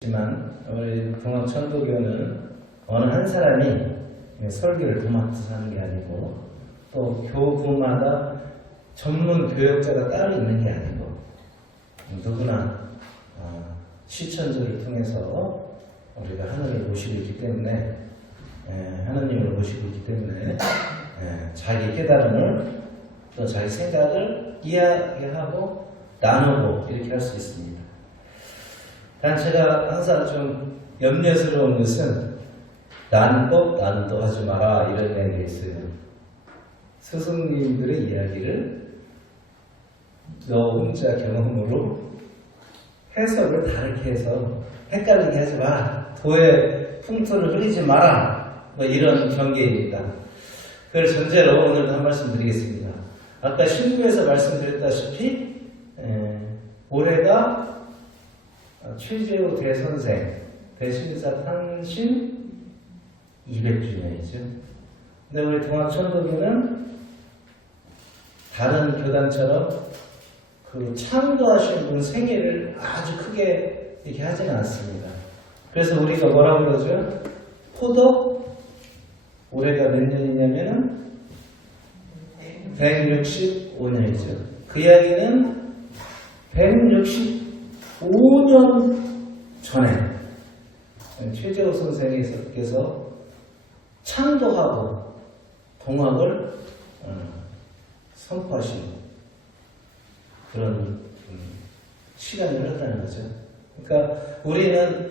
지만 우리 동학천도교는 어느 한 사람이 설교를 도맡아서 하는 게 아니고 또 교구마다 전문 교역자가 따로 있는 게 아니고 누구나 시천조를 통해서 우리가 하나님을 모시고 있기 때문에 하나님을 모시고 있기 때문에 자기 깨달음을 또 자기 생각을 이야기하고 나누고 이렇게 할 수 있습니다. 단 제가 항상 좀 염려스러운 것은 난도 하지 마라 이런 이야기가 있어요. 스승님들의 이야기를 너 혼자 경험으로 해석을 다르게 해서 헷갈리게 하지 마라. 도의 풍토를 흐리지 마라. 뭐 이런 경계입니다. 그걸 전제로 오늘도 한 말씀 드리겠습니다. 아까 신부에서 말씀드렸다시피 올해가 최재호 대선생 대신사 탄신 200주년이죠. 근데 우리 동학천도교는 다른 교단처럼 그 창도하신 분 생일을 아주 크게 이렇게 하지는 않습니다. 그래서 우리가 뭐라고 그러죠? 포도 올해가 몇 년이냐면은 165년이죠. 그 이야기는 165년 전에 최재호 선생님께서 창도하고 동학을 선포하신 그런 시간을 했다는 거죠. 그러니까 우리는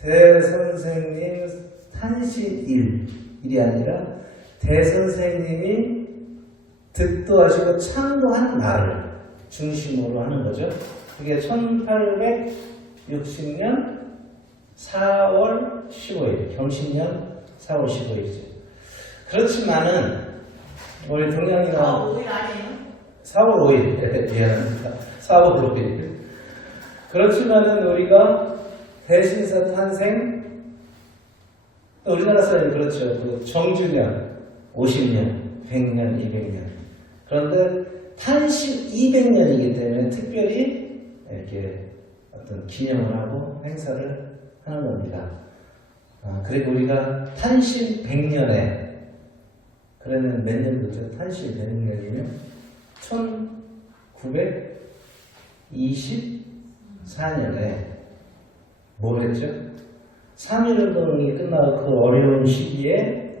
대선생님 탄신일이 아니라 대선생님이 득도하시고 창도한 날을 중심으로 하는 거죠. 그게 1860년 4월 15일, 경신년 4월 15일이죠. 그렇지만은 우리 동양이나 4월 5일 아니에요? 4월 5일, 미안합니다. 4월 5일. 그렇지만은 우리가 대신사 탄생, 또 우리나라 사람이 그렇죠. 그 정주년, 50년, 100년, 200년. 그런데 탄신 200년이기 때문에 특별히 이렇게 어떤 기념을 하고 행사를 하는 겁니다. 그리고 우리가 탄신 100년에, 그러면 몇 년도죠? 탄신 100년이면 1924년에 뭘 했죠? 3.1운동이 끝나고 그 어려운 시기에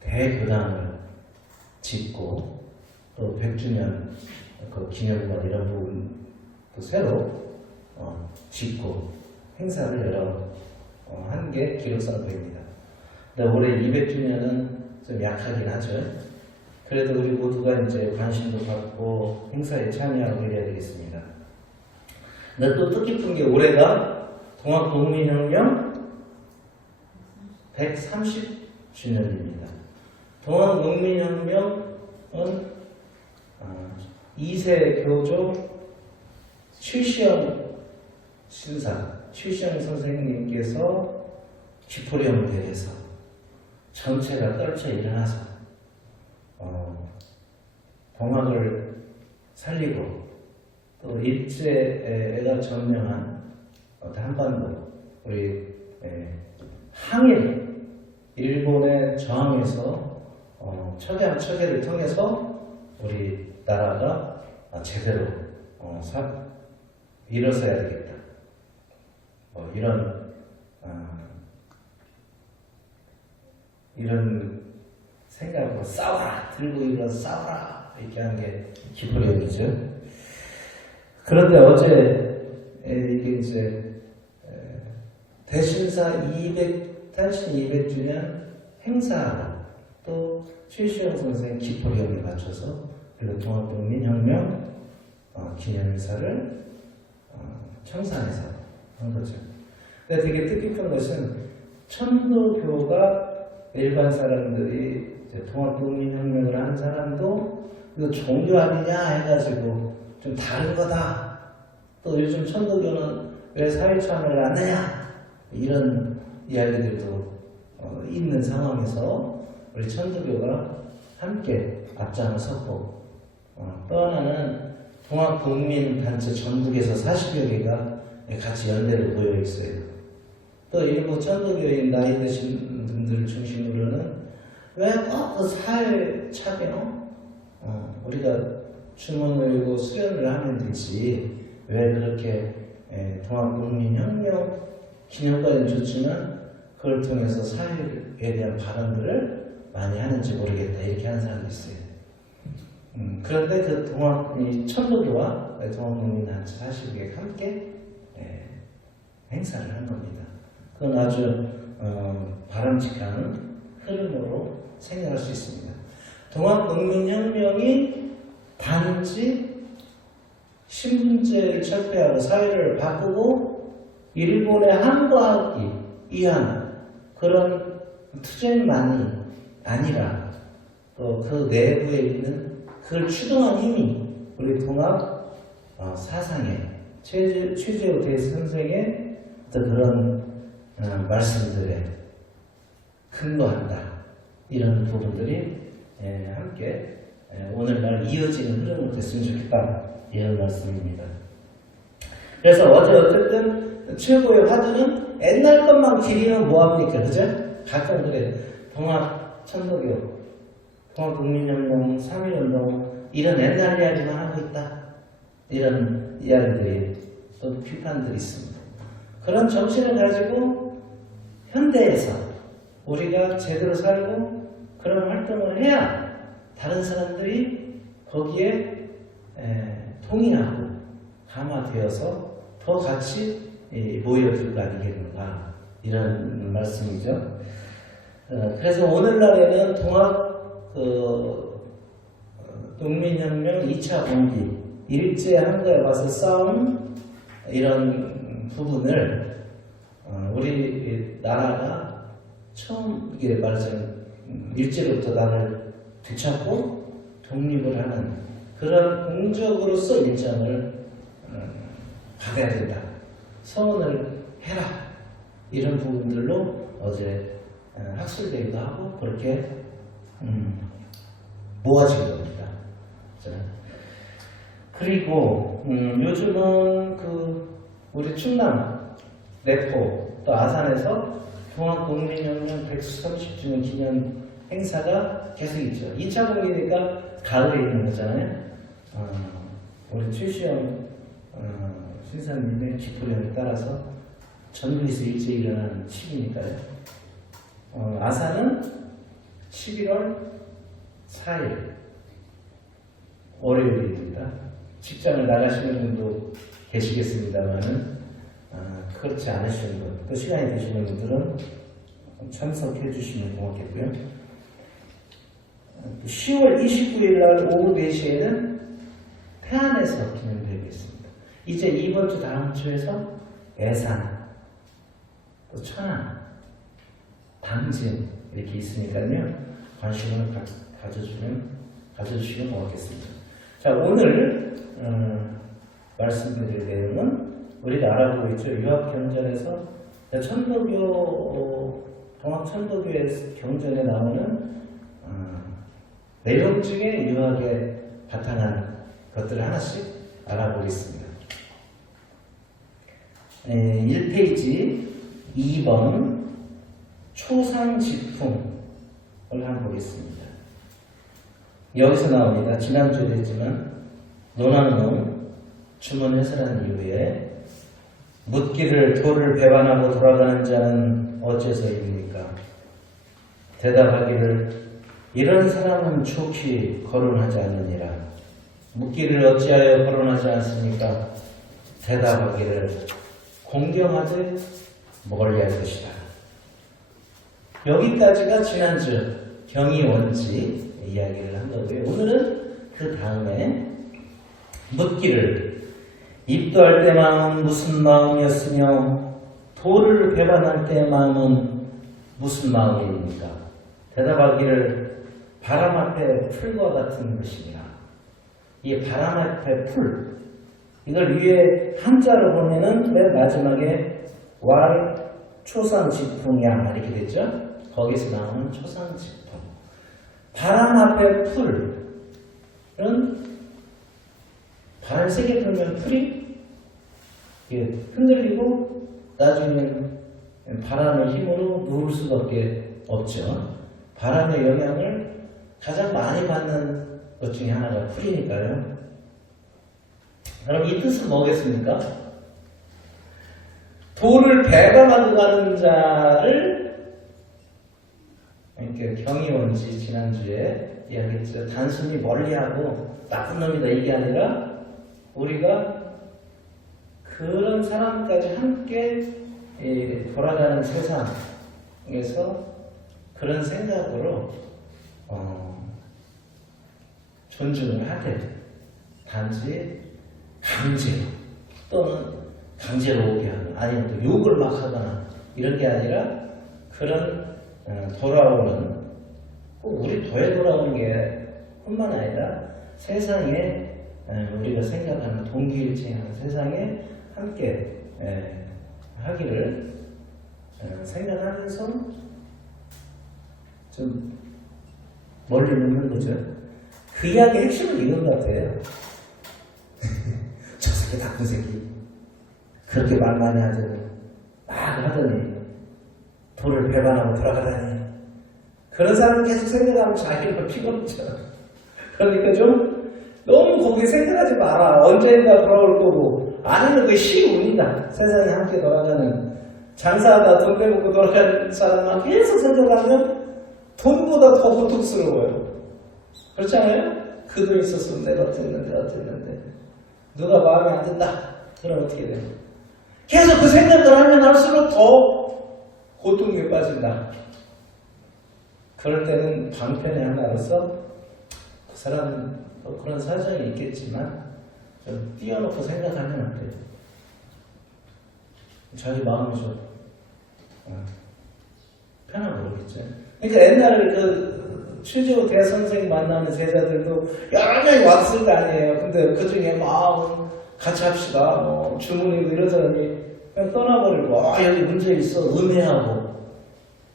대교당을 짓고 또 100주년 그 기념관 이런 부분도 새로 짓고 행사를 여러 한 게 기록상 보입니다. 근데 올해 200주년은 좀 약하긴 하죠. 그래도 우리 모두가 이제 관심도 갖고 행사에 참여하고 이래야 되겠습니다. 근데 또 뜻깊은 게 올해가 동학농민혁명 130주년입니다. 동학농민혁명은 2세 교조 최시영 신사, 최시영 선생님께서 쥐포령대에서 전체가 떨쳐 일어나서 동학을 살리고 또 일제가 점령한 한반도 우리 항일 일본의 저항에서 처계를 통해서 우리 나라가 제대로 일어서야 되겠다. 이런 생각으로 싸워라! 들고 일어서 싸워라! 이렇게 하는 게 기포령이죠. 그런데 어제 이게 이제 대신사 탄신 200주년 행사 또 최시영 선생 기포령에 맞춰서 그리고 동학농민혁명 기념사를 청산해서 한 거죠. 근데 되게 뜻깊은 것은 천도교가 일반 사람들이 동학농민혁명을 한 사람도 이거 종교 아니냐 해가지고 좀 다른 거다. 또 요즘 천도교는 왜 사회참여를 안 하냐 이런 이야기들도 있는 상황에서 우리 천도교가 함께 앞장을 섰고 또 하나는 동학국민단체 전국에서 40여 개가 같이 연대로 모여 있어요. 또 일부 천도교인 나이 드신 분들 중심으로는 왜 꼭 그 사회 차별? 우리가 주문을 읽고 수련을 하면 되지 왜 그렇게 동학국민혁명 기념관은 좋지만 그걸 통해서 사회에 대한 발언들을 많이 하는지 모르겠다 이렇게 하는 사람도 있어요. 그런데 그 천도교와 동학국민단체 40개 함께 행사를 한 겁니다. 그건 아주 바람직한 흐름으로 생각할 수 있습니다. 동학국민혁명이 단지 신분제를 철폐하고 사회를 바꾸고 일본에 항거하기 위한 그런 투쟁만이 아니라 또 그 내부에 있는 그걸 추동한 힘이 우리 동학 사상의 최재호 대선생의 어떤 그런 말씀들에 근거한다. 이런 부분들이 함께 오늘날 이어지는 흐름으로 됐으면 좋겠다. 이런 말씀입니다. 그래서 어쨌든 최고의 화두는 옛날 것만 기리면 뭐합니까? 그죠? 가끔 그래요. 동학 천도교, 동학국민혁명, 3.1운동 이런 옛날 이야기만 하고 있다. 이런 이야기들이 또 비판들이 있습니다. 그런 정신을 가지고 현대에서 우리가 제대로 살고 그런 활동을 해야 다른 사람들이 거기에 동의하고 감화되어서 더 같이 모여들 거 아니겠는가 이런 말씀이죠. 그래서 오늘날에는 동학 농민혁명 2차 공기 일제 한거에 와서 싸운 이런 부분을 우리 나라가 처음 이게 말하자면 일제로부터 나라를 되찾고 독립을 하는 그런 공적으로서 인정을 받아야 된다. 서원을 해라. 이런 부분들로 어제 학술대회도 하고 그렇게 모아진 겁니다. 그리고 요즘은 우리 충남, 내포 또 아산에서 동학국민혁명 130주년 기념 행사가 계속 있죠. 2차 공기니까 가을에 있는 거잖아요. 우리 최시영 신사님의 기포령에 따라서 전국에서 일제 일어나는 시기니까요. 아산은 11월 4일 월요일입니다. 직장을 나가시는 분도 계시겠습니다만은 그렇지 않으시는 분, 또 시간이 되시는 분들은 참석해 주시면 고맙겠고요. 10월 29일 날 오후 4시에는 태안에서 기념되겠습니다. 이제 이번 주 다음 주에서 애산, 또 천안, 당진 이렇게 있으니까요. 관심을 가져주시면 고맙겠습니다. 자, 오늘 말씀드릴 내용은 우리가 알아보고 있죠. 유학 경전에서 동학 천도교의 경전에 나오는 내용 중에 유학에 바탕한 것들을 하나씩 알아보겠습니다. 1페이지 2번 초상집풍을 한번 보겠습니다. 여기서 나옵니다. 지난주에도 했지만 논학농 주문 해설한 이후에 묻기를 돌을 배반하고 돌아가는 자는 어째서입니까? 대답하기를 이런 사람은 좋게 거론하지 않느니라. 묻기를 어찌하여 거론하지 않습니까? 대답하기를 공경하되 멀리할 것이다. 여기까지가 지난주 경이원지 이야기를 한 거고요. 오늘은 그 다음에 묻기를 입도할 때 마음은 무슨 마음이었으며 도를 배반할 때 마음은 무슨 마음입니까? 대답하기를 바람 앞에 풀과 같은 것이니라. 이 바람 앞에 풀, 이걸 위에 한자로 보면은 맨 마지막에 왈 초상집풍이야 이렇게 됐죠? 거기서 나오는 초상집풍. 바람 앞에 풀은 바람 세게 불면 풀이 이게 흔들리고 나중에는 바람의 힘으로 누울 수밖에 없죠. 바람의 영향을 가장 많이 받는 것 중에 하나가 풀이니까요. 그럼 이 뜻은 뭐겠습니까? 돌을 배반하고 가는 자를 이렇게 경이원지 지난주에 이야기했죠. 단순히 멀리하고 나쁜 놈이다 이게 아니라 우리가 그런 사람까지 함께 돌아가는 세상에서 그런 생각으로 존중을 하되 단지 강제로 또는 강제로 오게 하는 아니면 또 욕을 막 하거나 이런 게 아니라 그런 돌아오는 꼭 우리 도에 돌아오는 게 뿐만 아니라 세상에 우리가 생각하는 동기일체하는 세상에 함께 하기를 생각하면서 좀 멀리 놓는 거죠. 그 이야기의 핵심은 이건 것 같아요. 저 새끼 나쁜 새끼 그렇게 말 많이 하더니 막 하더니 돌을 배반하고 돌아가다니 그런 사람은 계속 생각하면 자기가 피곤하죠. 그러니까 좀 너무 거기 생각하지 마라. 언젠가 돌아올 거고 아니면 그게 시운이다. 세상에 함께 돌아가는 장사하다 돈 빼먹고 돌아가는 사람만 계속 생각하면 돈보다 더 고통스러워요. 그렇잖아요? 그 돈 있었으면 내가 어땠는데 누가 마음에 안 든다. 그럼 어떻게 돼요? 계속 그 생각을 하면 할수록 더 고통에 빠진다. 그럴 때는 방편의 하나로서 그 사람은 그런 사정이 있겠지만 좀 띄워놓고 생각하면 안 돼요. 자기 마음이 좀 편하고 그러겠죠. 그러니까 옛날에 그 최재호 대선생 만나는 제자들도 여러 명이 왔을 거 아니에요. 근데 그 중에 막 같이 합시다. 뭐 주문이고 이러더니 그냥 떠나버리고 여기 문제 있어 음해하고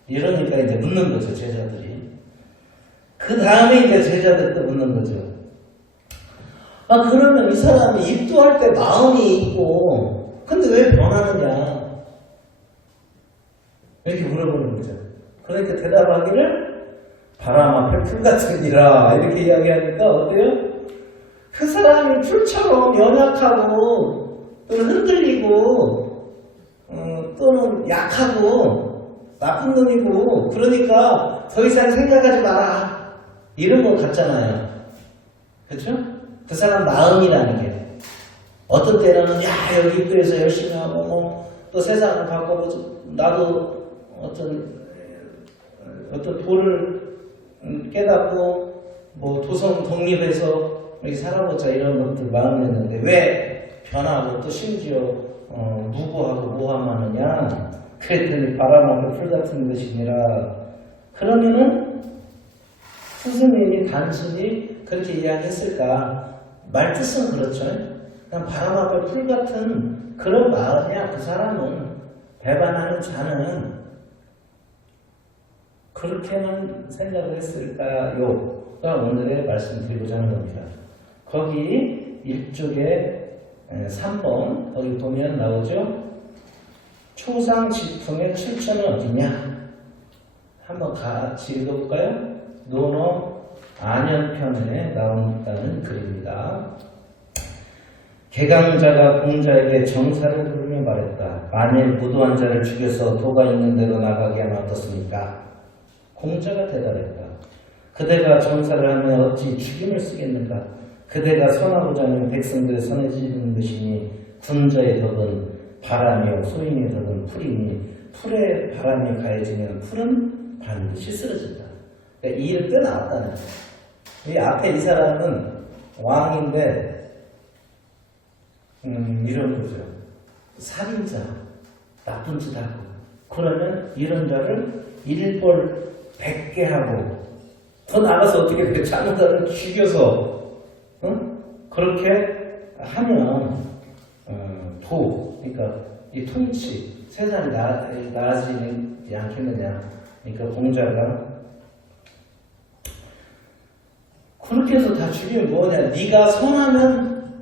이러니까 이제 묻는 거죠 제자들이. 그 다음에 이제 제자들 또 묻는 거죠. 그러면 이 사람이 입도할 때 마음이 있고 근데 왜 변하느냐 이렇게 물어보는 거죠. 그러니까 대답하기를 바람 앞에 풀 같으니라 이렇게 이야기하니까 어때요? 그 사람이 풀처럼 연약하고 또는 흔들리고 또는 약하고 나쁜 놈이고 그러니까 더 이상 생각하지 마라 이런 거 같잖아요. 그렇죠? 그 사람 마음이라는 게 어떤 때는 여기 입구에서 열심히 하고 또 세상을 바꿔보고 나도 어떤 도를 깨닫고 도성 독립해서 우리 살아보자 이런 것들 마음이었는데 왜 변하고 또 심지어 무고하고 모함하느냐 그랬더니 바람 앞에 풀 같은 것이니라. 그러면은 스승님이 단순히 그렇게 이야기했을까? 말뜻은 그렇죠. 그냥 바람 앞에 풀 같은 그런 마음이야. 그 사람은 배반하는 자는 그렇게만 생각을 했을까요?가 오늘의 말씀드리고자 하는 겁니다. 거기 1쪽에 3번 거기 보면 나오죠. 초상지품의 출처는 어디냐? 한번 같이 읽어볼까요? 논어 안연편에 나온다는 글입니다. 개강자가 공자에게 정사를 부르며 말했다. 만일 무도한 자를 죽여서 도가 있는 대로 나가게 하면 어떻습니까? 공자가 대답했다. 그대가 정사를 하면 어찌 죽임을 쓰겠는가? 그대가 선하고자 하면 백성들의 선해지는 것이니 군자의 덕은 바람이요 소인의 덕은 풀이니 풀에 바람이 가해지면 풀은 반드시 쓰러진다. 그러니까 이 일을 빼나왔다는 거예요. 이 앞에 이 사람은 왕인데 이런 거죠. 살인자, 나쁜 짓 하고 그러면 이런 자를 일벌 100개 하고 더 나가서 어떻게 돼? 잘못하면 죽여서 그렇게 하면 그러니까 이 통치 세상이 나아지지 않겠느냐. 그러니까 공자가 그렇게 해서 다 죽이면 뭐냐. 네가 선하면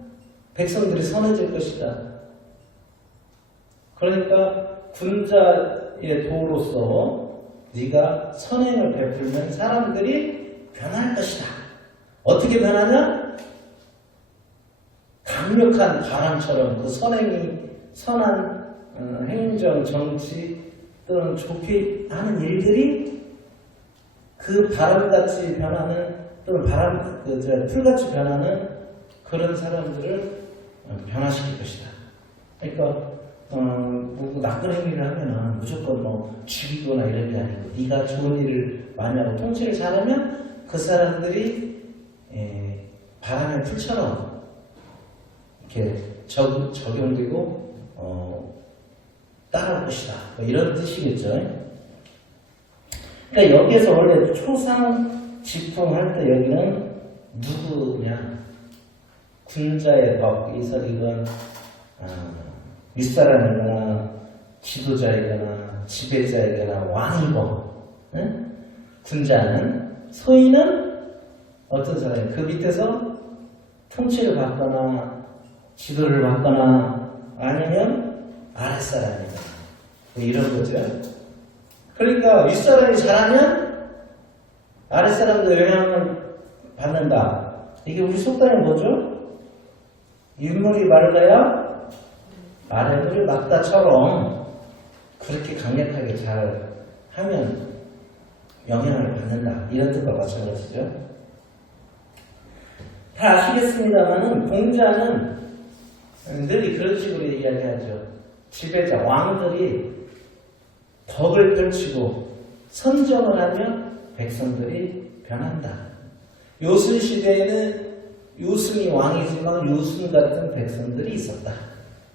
백성들이 선해질 것이다. 그러니까 군자의 도로서 네가 선행을 베풀면 사람들이 변할 것이다. 어떻게 변하냐? 강력한 바람처럼 그 선한 행정, 정치 또는 좋게 하는 일들이 그 바람같이 변하는 또는 풀같이 변하는 그런 사람들을 변화시킬 것이다. 그러니까 나쁜 행위를 하면은 무조건 죽이거나 이런 게 아니고 네가 좋은 일을 많이 하고 통치를 잘하면 그 사람들이 바람의 풀처럼 이렇게 적용되고 따라올 것이다. 이런 뜻이겠죠. 그러니까 여기에서 원래 초상 직풍할 때 여기는 누구냐? 군자의 법, 이건 윗사람이거나 지도자이거나 지배자이거나 왕이고, 응? 군자는 소인은 어떤 사람이 그 밑에서 통치를 받거나 지도를 받거나 아니면 아랫사람이거나 이런 거죠. 그러니까 윗사람이 잘하면 아랫사람도 영향을 받는다. 이게 우리 속담이 뭐죠? 윗물이 맑아야 아랫물이 맑다처럼 그렇게 강력하게 잘 하면 영향을 받는다. 이런 뜻과 마찬가지죠. 다 아시겠습니다만은 공자는 늘 그런 식으로 이야기하죠. 지배자, 왕들이 덕을 펼치고 선정을 하면 백성들이 변한다. 요순 시대에는 요순이 왕이지만 요순 같은 백성들이 있었다.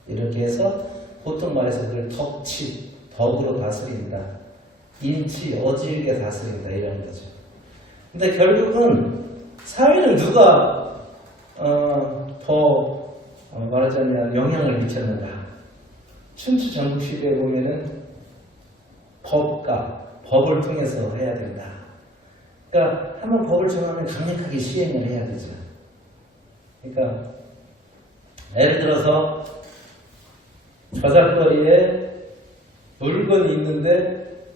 이렇게 해서 보통 말해서 그걸 덕으로 다스린다. 인치, 어질게 다스린다. 이런 거죠. 근데 결국은 사회를 누가 더 말하자면 영향을 미쳤는가? 춘추 전국 시대에 보면은 법을 통해서 해야 된다. 그러니까 한번 법을 정하면 강력하게 시행을 해야 되죠. 그러니까 예를 들어서 저작거리에 물건이 있는데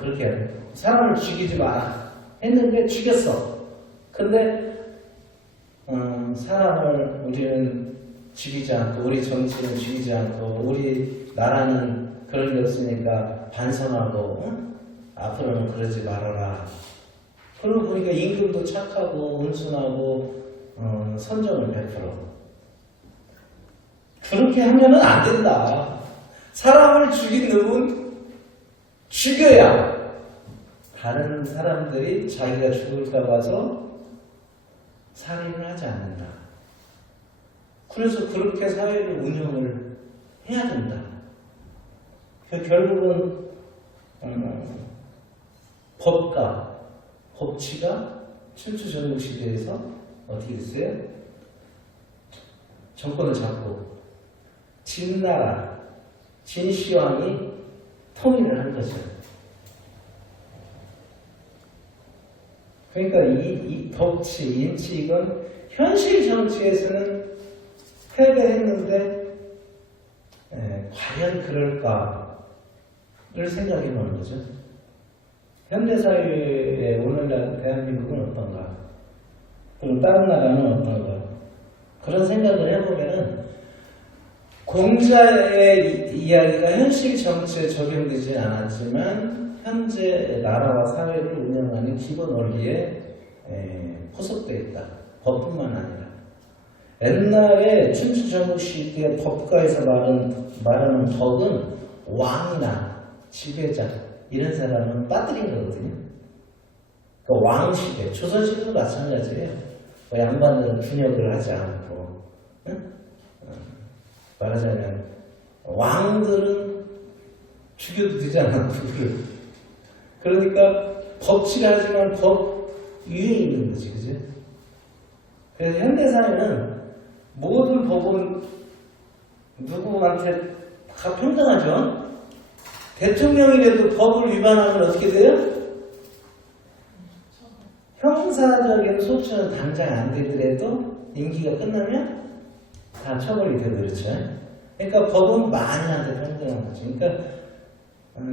그렇게 사람을 죽이지 마라 했는데 죽였어. 근데 사람을 우리는 죽이지 않고 우리 정치는 죽이지 않고 우리 나라는 그런 게 없으니까 반성하고 앞으로는 그러지 말아라. 그러고 보니까 임금도 착하고 온순하고 선정을 베풀어. 그렇게 하면은 안 된다. 사람을 죽인 놈은 죽여야 다른 사람들이 자기가 죽을까 봐서 살인을 하지 않는다. 그래서 그렇게 사회를 운영을 해야 된다. 결국은 법치가 춘추 전국 시대에서 어떻게 됐어요? 정권을 잡고 진나라, 진시황이 통일을 한 거죠. 그러니까 이 법치, 인치 이건 현실 정치에서는 패배했는데 과연 그럴까를 생각해 보는 거죠. 현대사회의 오늘날 대한민국은 어떤가? 그럼 다른 나라는 어떤가? 그런 생각을 해보면은 공자의 이야기가 현실 정치에 적용되지 않았지만 현재 나라와 사회를 운영하는 기본 원리에 포섭되어 있다. 법뿐만 아니라. 옛날에 춘추 전국 시대 법가에서 말하는 덕은 왕이나 지배자 이런 사람은 빠뜨린 거거든요. 그 왕시대, 조선시대도 마찬가지예요. 양반들은 군역을 하지 않고, 말하자면 왕들은 죽여도 되잖아, 누구를. 그러니까 법치를 하지만 법 위에 있는 거지, 그죠? 그래서 현대사회는 모든 법은 누구한테 다 평등하죠? 대통령이라도 법을 위반하면 어떻게 돼요? 형사적인 소추는 당장 안 되더라도 임기가 끝나면 다 처벌이 되고 그렇죠. 그러니까 법은 만인한테 평등한 거지. 그러니까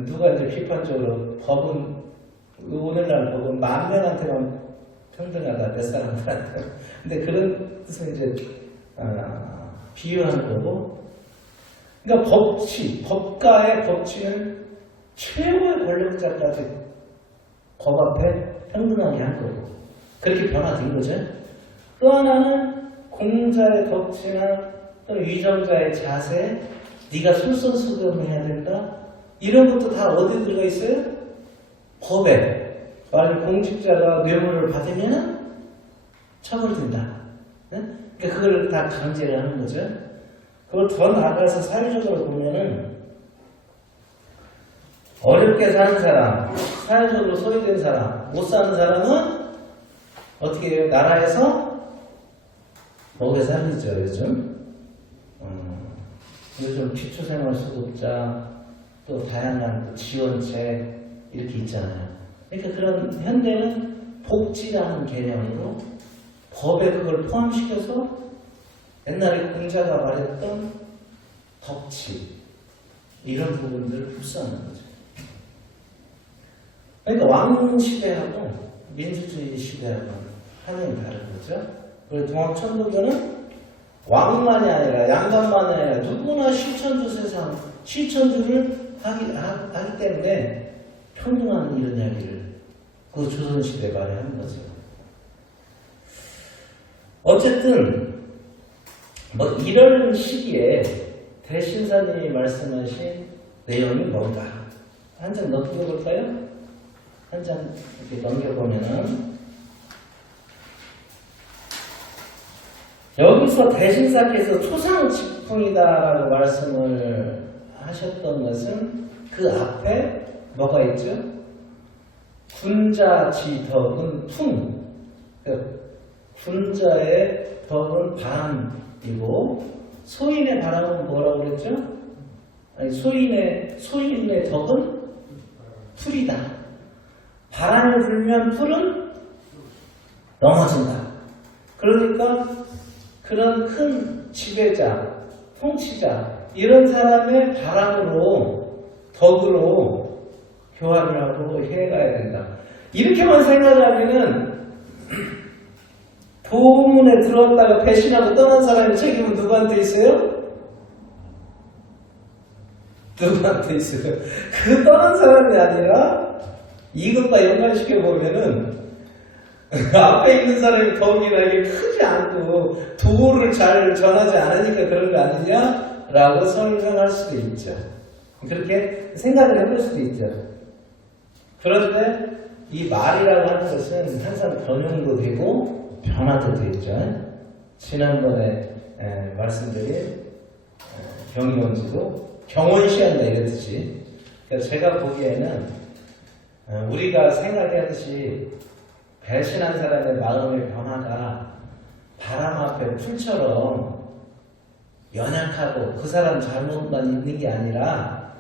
누가 이제 비판적으로 법은 오늘날 법은 만 명한테만 평등하다, 몇 사람들한테. 근데 그런 뜻은 이제 비유하는 거고. 그러니까 법가의 법치는 최고의 권력자까지 법 앞에 평등하게 한 거고. 그렇게 변화된 거죠. 또 하나는 공자의 덕지나 또 위정자의 자세, 네가 솔선수범해야 된다. 이런 것도 다 어디 들어가 있어요? 법에. 만약 공직자가 뇌물을 받으면 처벌된다. 네? 그러니까 그걸 다 강제를 하는 거죠. 그걸 더 나아가서 사회적으로 보면은 어렵게 사는 사람, 사회적으로 소외된 사람, 못 사는 사람은 어떻게 해요? 나라에서 먹여 살리죠, 요즘. 요즘 기초생활수급자, 또 다양한 지원책, 이렇게 있잖아요. 그러니까 그런 현대는 복지라는 개념으로 법에 그걸 포함시켜서 옛날에 공자가 말했던 덕치, 이런 부분들을 흡수하는 거죠. 그러니까 왕시대하고 민주주의 시대하고는 한이 다른 거죠. 그리고 동학천도교는 왕만이 아니라 양반만이 아니라 누구나 실천주 세상, 실천주를 하기 때문에 평등한 이런 이야기를 그 조선시대 말에 하는 거죠. 어쨌든 뭐 이런 시기에 대신사님이 말씀하신 내용이 뭔가 한 장 넘겨볼까요? 한 장 이렇게 넘겨보면은 여기서 대신사께서 초상직풍이다라고 말씀을 하셨던 것은 그 앞에 뭐가 있죠? 군자지덕은 풍. 군자의 덕은 바람이고 소인의 바람은 뭐라고 그랬죠? 아니 소인의 덕은 풀이다. 바람이 불면 풀은 넘어진다. 그러니까 그런 큰 지배자, 통치자 이런 사람의 바람으로 덕으로 교화를 하고 해가야 된다. 이렇게만 생각하면은 도문에 들어왔다가 배신하고 떠난 사람의 책임은 누구한테 있어요? 누구한테 있어요? 그 떠난 사람이 아니라 이것과 연관시켜 보면은 앞에 있는 사람이 덕이나 이게 크지 않고 도를 잘 전하지 않으니까 그런 거 아니냐라고 설명할 수도 있죠. 그렇게 생각을 해볼 수도 있죠. 그런데 이 말이라고 하는 것은 항상 변형도 되고 변화도 되죠. 지난번에 말씀드린 경영지도 경원시한다 이랬듯이. 그러니까 제가 보기에는 우리가 생각하듯이 배신한 사람의 마음의 변화가 바람 앞에 풀처럼 연약하고 그 사람 잘못만 있는 게 아니라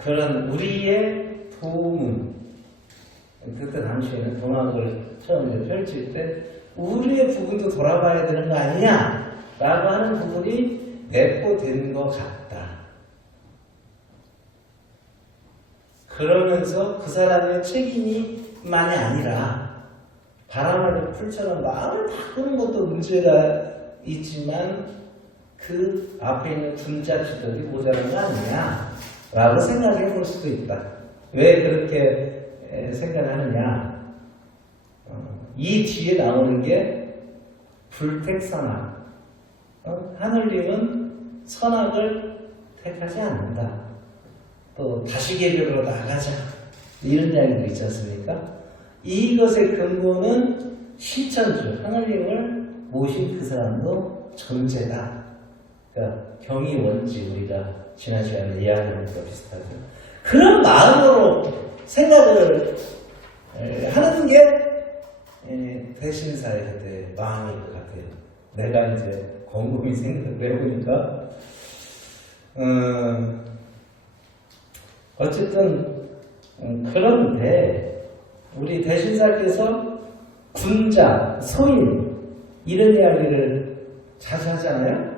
그런 우리의 도움, 그때 당시에는 동학을 처음 이제 펼칠 때 우리의 부분도 돌아봐야 되는 거 아니냐 라고 하는 부분이 내포된 것 같다. 그러면서 그 사람의 책임이만이 아니라 바람을 풀처럼 마음을 바꾸는 것도 문제가 있지만 그 앞에 있는 군자지덕이 모자란 거 아니냐 라고 생각해 볼 수도 있다. 왜 그렇게 생각하느냐? 이 뒤에 나오는 게 불택선악. 하늘님은 선악을 택하지 않는다. 또 다시계벽으로 나가자. 이런 이야기도 있지 않습니까? 이것의 근거는 실천주, 하늘님을 모신 그 사람도 존재다. 그러니까 경이원지 우리가 지난 시간에 이야기한 것과 비슷하죠. 그런 마음으로 생각을 하는 게 대신사의 마음일 것 같아요. 내가 이제 곰곰이 생각을 해보니까 어쨌든 그런데 우리 대신사께서 군자, 소인 이런 이야기를 자주 하잖아요.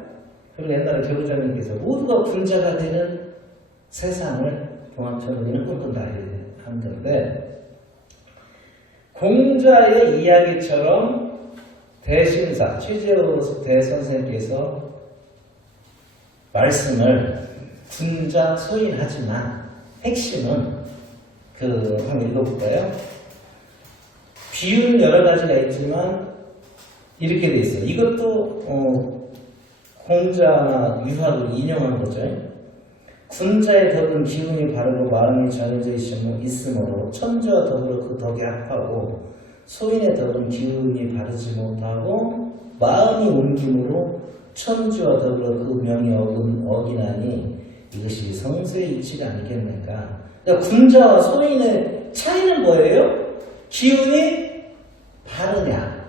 그리고 옛날에 교부장님께서 모두가 군자가 되는 세상을 동학천국에는 꿈꾼다 하는데, 공자의 이야기처럼 대신사 최재호 대선생께서 말씀을 군자 소인하지만 핵심은 한번 읽어볼까요? 비유는 여러 가지가 있지만 이렇게 돼 있어요. 이것도 공자나 유학을 인용한 거죠. 군자의 덕은 기운이 바르고 마음이 정해져 있으므로 천주와 더불어 그 덕에 합하고, 소인의 덕은 기운이 바르지 못하고 마음이 옮김으로 천주와 더불어 그 명이 어기나니 이것이 성세에 이치가 아니겠는가. 그러니까 군자와 소인의 차이는 뭐예요? 기운이 바르냐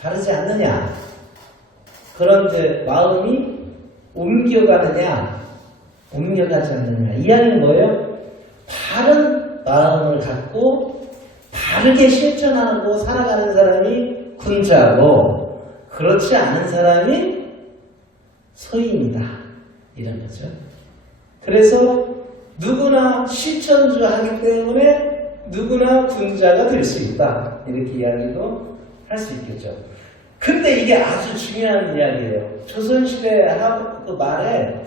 바르지 않느냐, 그런데 마음이 옮겨가느냐 옮겨가지 않느냐. 이야기는 뭐예요? 바른 마음을 갖고 바르게 실천하고 살아가는 사람이 군자고, 그렇지 않은 사람이 소인이다, 이런 거죠. 그래서 누구나 실천주하기 때문에 누구나 군자가 될 수 있다, 이렇게 이야기도 할 수 있겠죠. 근데 이게 아주 중요한 이야기예요. 조선시대 그 말에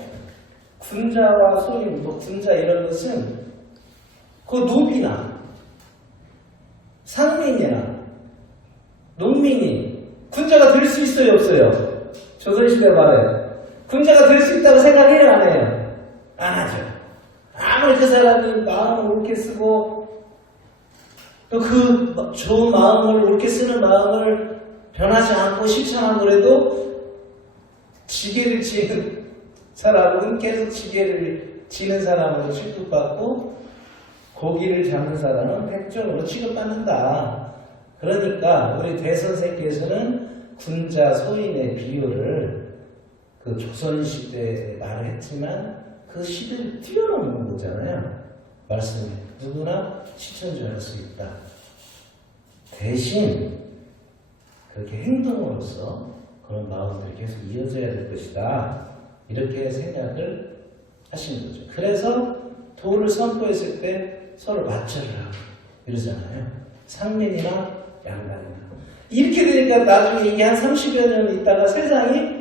군자와 소인, 군자 이런 것은 그 노비나 상민이나 농민이 군자가 될 수 있어요, 없어요? 조선시대 말에 군자가 될 수 있다고 생각해요, 안 해요? 안 하죠. 아무리 그 사람이 마음을 옳게 쓰고 또 그 좋은 마음을, 옳게 쓰는 마음을 변하지 않고 실천하고 그래도 지게를 지는 사람은 계속 지게를 지는 사람으로 취급받고, 고기를 잡는 사람은 백종으로 취급받는다. 그러니까 우리 대선생께서는 군자 소인의 비유를 그 조선시대에 말을 했지만 그 시대를 뛰어넘는 거잖아요. 말씀에 누구나 실천할 수 있다. 대신 그렇게 행동으로서 그런 마음들이 계속 이어져야 될 것이다, 이렇게 생각을 하시는 거죠. 그래서 도를 선포했을 때 서로 마찰을 하고 이러잖아요. 상민이나 양반이나. 이렇게 되니까 나중에 이게 한 30여 년 있다가 세상이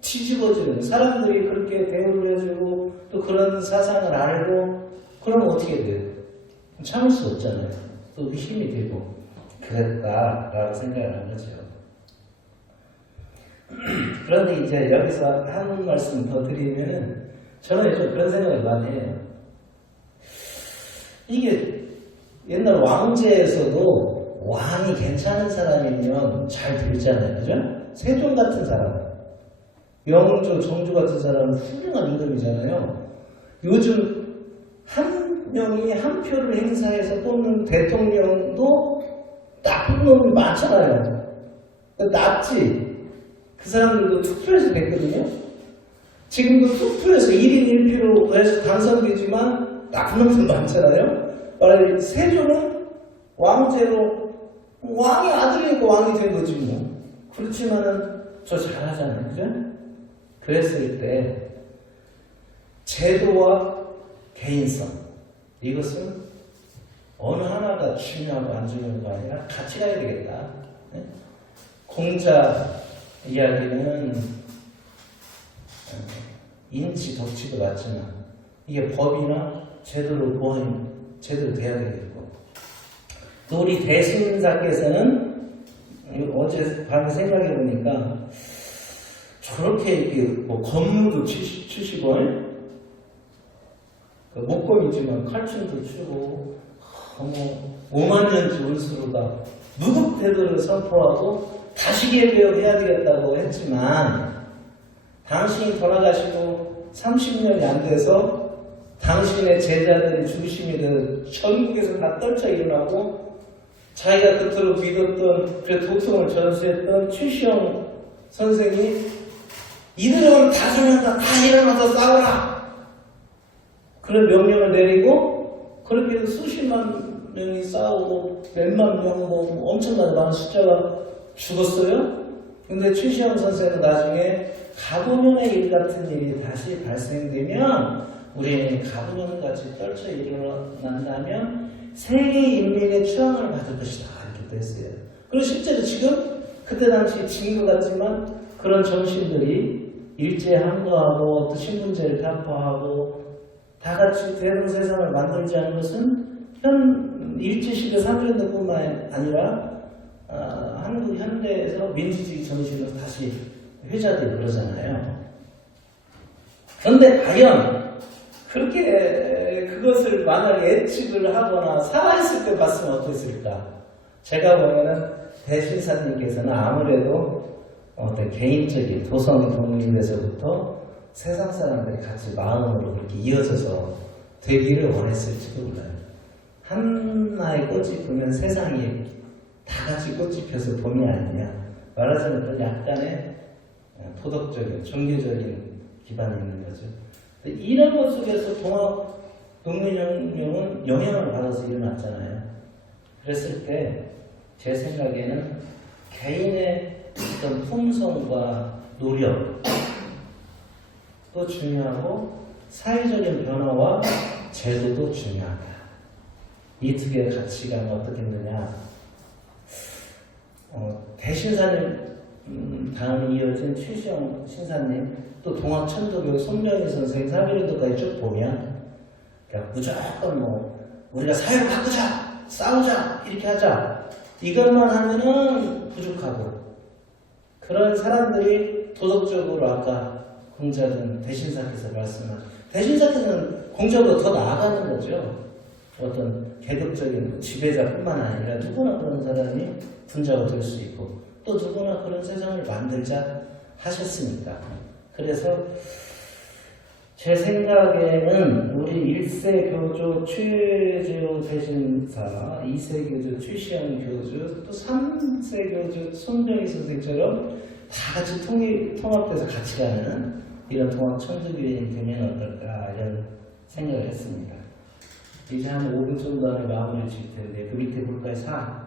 뒤집어지는, 사람들이 그렇게 대우를 해주고 또 그런 사상을 알고 그러면 어떻게 돼요? 참을 수 없잖아요. 또 힘이 되고 그랬다라고 생각을 한 거죠. 그런데 이제 여기서 한 말씀 더 드리면은, 저는 요즘 그런 생각을 많이 해요. 이게 옛날 왕제에서도 왕이 괜찮은 사람이면 잘 되잖아요. 그죠? 세종 같은 사람, 명조, 정조 같은 사람은 훌륭한 임금이잖아요. 요즘 한 명이 한 표를 행사해서 뽑는 대통령도 나쁜 놈이 많잖아요. 낫지. 그 사람들도 투표해서 됐거든요. 지금도 투표해서 1인 1표로 해서 당선되지만 나쁜 놈들 많잖아요. 말하자면 세종은 왕제로 왕의 아들이니까 왕이 된 거지 뭐. 그렇지만은 저 잘하잖아요. 그죠? 그랬을 때 제도와 개인성, 이것은 어느 하나가 중요하고 안 중요한가 아니라 같이 가야 되겠다. 공자 이야기는 인치, 덕치도 맞지만 이게 법이나 제도로 보완이 제대로 돼야 되겠고, 또 우리 대신사께서는 어제 밤에 생각해 보니까 저렇게 이렇게 뭐 건무도 추시고 목검이지만 칼춤도 추고 뭐 5만 년째 운수로다 무급태도를 선포하고 다시개벽해야 되겠다고 했지만, 당신이 돌아가시고 30년이 안 돼서 당신의 제자들이 중심이 된 전국에서 다 떨쳐 일어나고, 자기가 그토록 믿었던, 그 독성을 전수했던 최시영 선생이 이들은 다수면다 다 일어나서 싸워라, 그런 명령을 내리고, 그렇게 해서 수십만 명이 싸우고 몇만 명, 뭐 엄청나게 많은 숫자가 죽었어요. 근데 최시영 선생은 나중에 가보면의 일 같은 일이 다시 발생되면 우리는 가보면같이 떨쳐 일어난다면 세계 인민의 추앙을 받을 것이다 이렇게 됐어요. 그리고 실제로 지금 그때 당시 진 것 같지만 그런 정신들이 일제 항거하고 또 신분제를 타파하고 다 같이 새로운 세상을 만들자는 것은 일제시대 3년대뿐만 아니라 한국 현대에서 민주주의 정신으로 다시 회자되고 그러잖아요. 그런데 과연 그렇게 그것을 만약에 예측을 하거나 살아있을 때 봤으면 어땠을까? 제가 보면은 대신사님께서는 아무래도 어떤 개인적인 도성 독립에서부터 세상 사람들이 같이 마음으로 그렇게 이어져서 되기를 원했을지도 몰라요. 하나의 꽃이 피면 세상이 다 같이 꽃이 펴서 봄이 아니냐. 말하자면 약간의 도덕적인, 종교적인 기반이 있는 거죠. 이런 것 속에서 동학 농민혁명은 영향을 받아서 일어났잖아요. 그랬을 때 제 생각에는 개인의 어떤 품성과 노력도 중요하고 사회적인 변화와 제도도 중요하다. 이 두 개의 가치가 어떻겠느냐. 대신사님 다음 이어진 최시영 신사님 또 동학천도교 손명희 선생님 사비론도까지 쭉 보면 그러니까 무조건 우리가 사회를 바꾸자 싸우자 이렇게 하자 이것만 하면은 부족하고 그런 사람들이 도덕적으로 아까 공자든 대신사께서 말씀한 대신사께서는 공자보다 더 나아가는 거죠. 어떤 계급적인 지배자뿐만 아니라 누구나 그런 사람이 군자가 될 수 있고 또 누구나 그런 세상을 만들자 하셨으니까. 그래서 제 생각에는 우리 1세 교주 최재호 대신사, 2세 교주 최시영 교주, 또 3세 교주 손병희 선생처럼 다 같이 통합돼서 같이 가는 이런 통합천주교인이 되면 어떨까 이런 생각을 했습니다. 이제 한 5분 정도 안에 마무리를 질 텐데 그 밑에 볼까요? 4.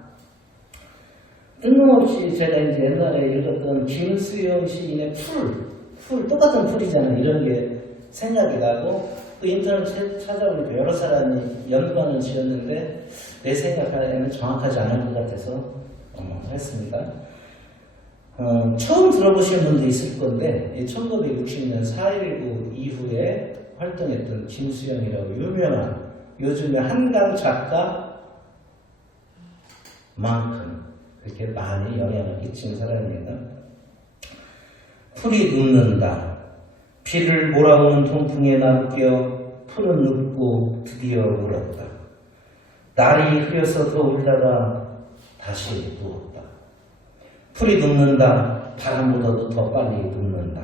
뜬금없이 제가 이제 옛날에 읽었던 김수영 시인의 풀 똑같은 풀이잖아요. 이런 게 생각이 나고 또 인터넷 찾아보니까 여러 사람이 연관을 지었는데 내 생각에는 정확하지 않을 것 같아서 했습니다. 처음 들어보시는 분도 있을 건데 1960년 4.19 이후에 활동했던 김수영이라고 유명한 요즘에 한강 작가만큼 그렇게 많이 영향을 끼친 사람입니다. 풀이 눕는다. 비를 몰아오는 통풍에 남겨 풀은 눕고 드디어 울었다. 날이 흐려서 더 울다가 다시 누웠다. 풀이 눕는다. 바람보다도 더 빨리 눕는다.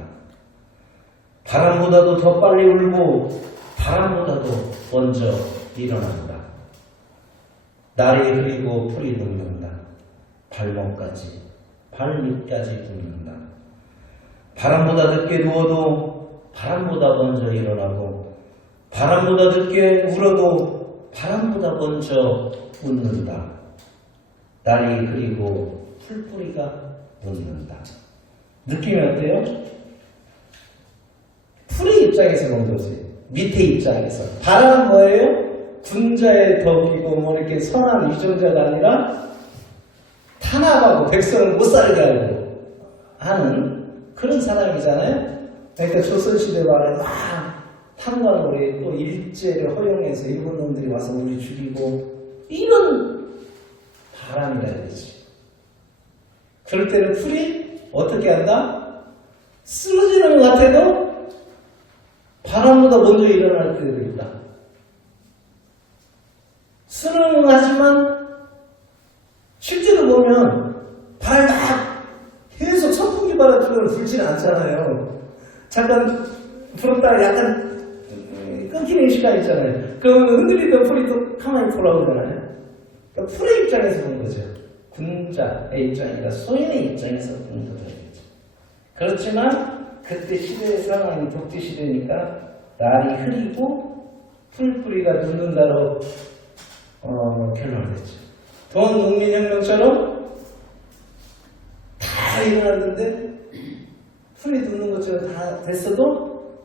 바람보다도 더 빨리 울고 바람보다도 먼저 일어난다. 날이 흐리고 풀이 눕는다. 발목까지, 발밑까지 눕는다. 바람보다 늦게 누워도 바람보다 먼저 일어나고 바람보다 늦게 울어도 바람보다 먼저 웃는다. 날이 흐리고 풀뿌리가 눕는다. 느낌이 어때요? 풀의 입장에서 본 거지. 밑에 입장에서. 바람은 뭐예요? 군자의 덕이고 이렇게 선한 위정자가 아니라 탄압하고 백성을 못 살게 하고 하는 그런 사람이잖아요. 그러니까 조선시대 말에 막 탄광으로 또 일제를 허용해서 일본 놈들이 와서 우리 죽이고 이런 바람이라 그러지. 그럴 때는 풀이 어떻게 한다? 쓰러지는 것 같아도 바람보다 먼저 일어날 때도 있다. 쓰러하지만 실제로 보면 발 계속 선풍기 바람 쪽으로 불지는 않잖아요. 잠깐 불었다가 약간 끊기는 시간 있잖아요. 그러면 흔들리던 풀이 또 가만히 돌아오잖아요. 그러니까 풀의 입장에서 본 거죠. 군자의 입장이라 소인의 입장에서 본 거죠. 그렇지만 그때 시대의 상황이 독재 시대니까 날이 흐리고 풀뿌리가 눕는다로 결론을 냈죠. 동학농민혁명처럼 다 일어났는데 풀이 돋는 것처럼 다 됐어도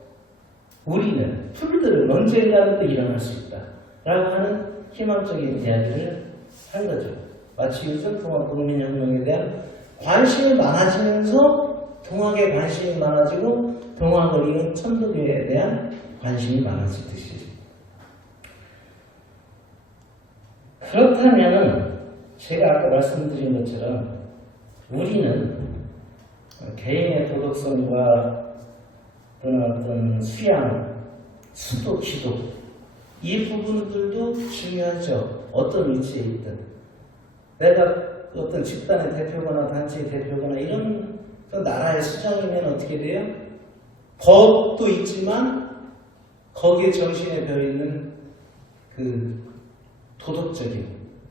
우리는 풀들은 언젠가는 또 일어날 수 있다 라고 하는 희망적인 이야기를 한 거죠. 마치 요즘 동학국민혁명에 대한 관심이 많아지면서 동학에 관심이 많아지고 동학을 이룬 천도교에 대한 관심이 많아지듯이. 그렇다면 제가 아까 말씀드린 것처럼 우리는 개인의 도덕성과 또는 어떤 수양, 수도, 기도 이 부분들도 중요하죠. 어떤 위치에 있든 내가 어떤 집단의 대표거나 단체의 대표거나 이런 그 나라의 수장이면 어떻게 돼요? 법도 있지만 거기에 정신에 배어있는 그 도덕적인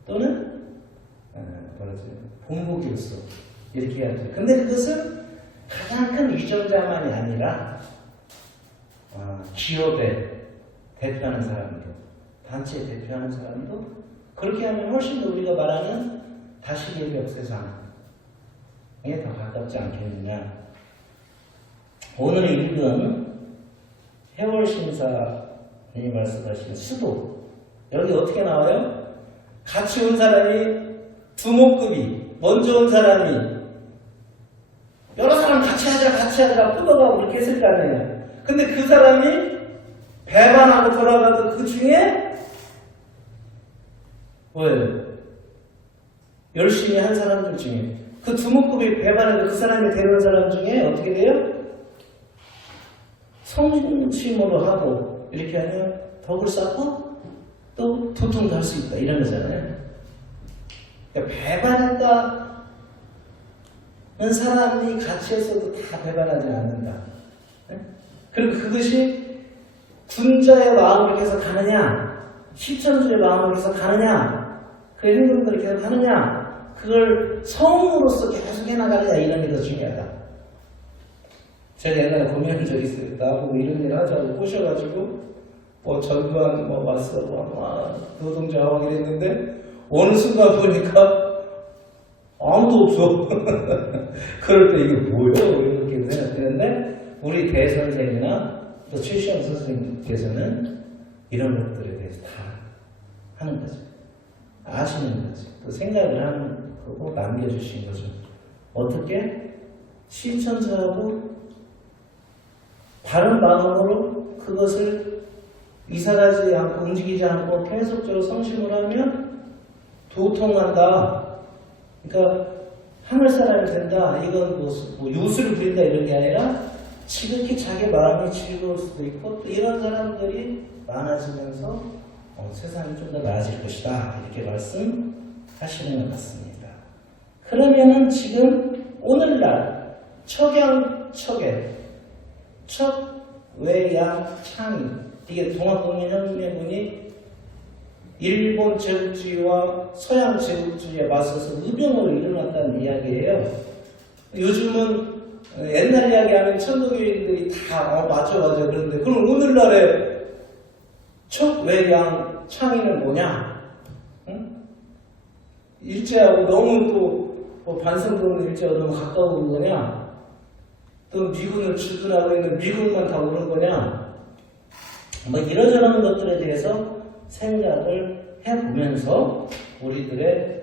또는 본보기로서 이렇게 해야 돼요. 근데 그것은 가장 큰 위정자만이 아니라 기업의 대표하는 사람도 단체에 대표하는 사람도 그렇게 하면 훨씬 더 우리가 말하는 다시기의 벽세상에 더 가깝지 않겠느냐. 오늘 읽은 해월신사님이 말씀하신 수도 여기 어떻게 나와요? 같이 온 사람이 두목급이 먼저 온 사람이 여러 사람 같이 하자 뜯어가고 그렇게 했을 거 아니에요. 근데 그 사람이 배반하고 돌아가도 그 중에 뭐예요? 열심히 한 사람들 중에 그 두목급이 배반해도 그 사람이 데려온 사람 중에 어떻게 돼요? 성심으로 하고 이렇게 하면 덕을 쌓고 또 도통도 할 수 있다 이런 거잖아요. 그러니까 배반했다는 사람이 같이 했어도 다 배반하지 않는다. 그리고 그것이 군자의 마음을 계속 가느냐 실천주의 마음을 계속 가느냐 그 행동들을 계속 하느냐 그걸 성으로서 계속 해나가느냐 이런 게 더 중요하다. 제가 옛날에 고민한 적이 있어요. 나보고 이런 일 하자고 꼬셔가지고 전두환 왔어 노동자하고 이랬는데 어느 순간 보니까 아무도 없어. 그럴 때 이게 뭐예요? 이렇게 생각되는데 우리 대선생이나 또 최시영 선생님께서는 이런 것들에 대해서 다 하는 거죠. 아시는 거죠. 또 생각을 하는 거고 남겨주신 거죠. 어떻게? 실천자하고 바른 마음으로 그것을 이사가지 않고 움직이지 않고 계속적으로 성심을 하면 도통한다. 그러니까 하늘 사람이 된다. 이건 뭐 유수를 부린다 이런 게 아니라 지극히 자기 마음이 즐거울 수도 있고 또 이런 사람들이 많아지면서 세상이 좀 더 나아질 것이다. 이렇게 말씀하시는 것 같습니다. 그러면은 지금 오늘날 척양척에 척외양창이 이게 동학국민혁명군이 일본 제국주의와 서양 제국주의에 맞서서 의병으로 일어났다는 이야기예요. 요즘은 옛날 이야기 하면 천도교인들이 다 맞아 그런데 그럼 오늘날의 척외양창이는 뭐냐? 응? 일제하고 너무 또 반성도는 일제하고 너무 가까운 거냐? 또 미군을 주둔하고 있는 미군만 다 오는 거냐? 뭐 이러저런 것들에 대해서 생각을 해보면서 우리들의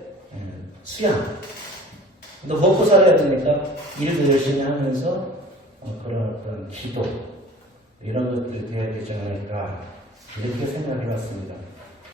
수양 또 먹고 살아야 되니까 일도 열심히 하면서 그런 어떤 기도 이런 것들이 되어야 되지 않을까 이렇게 생각해 봤습니다.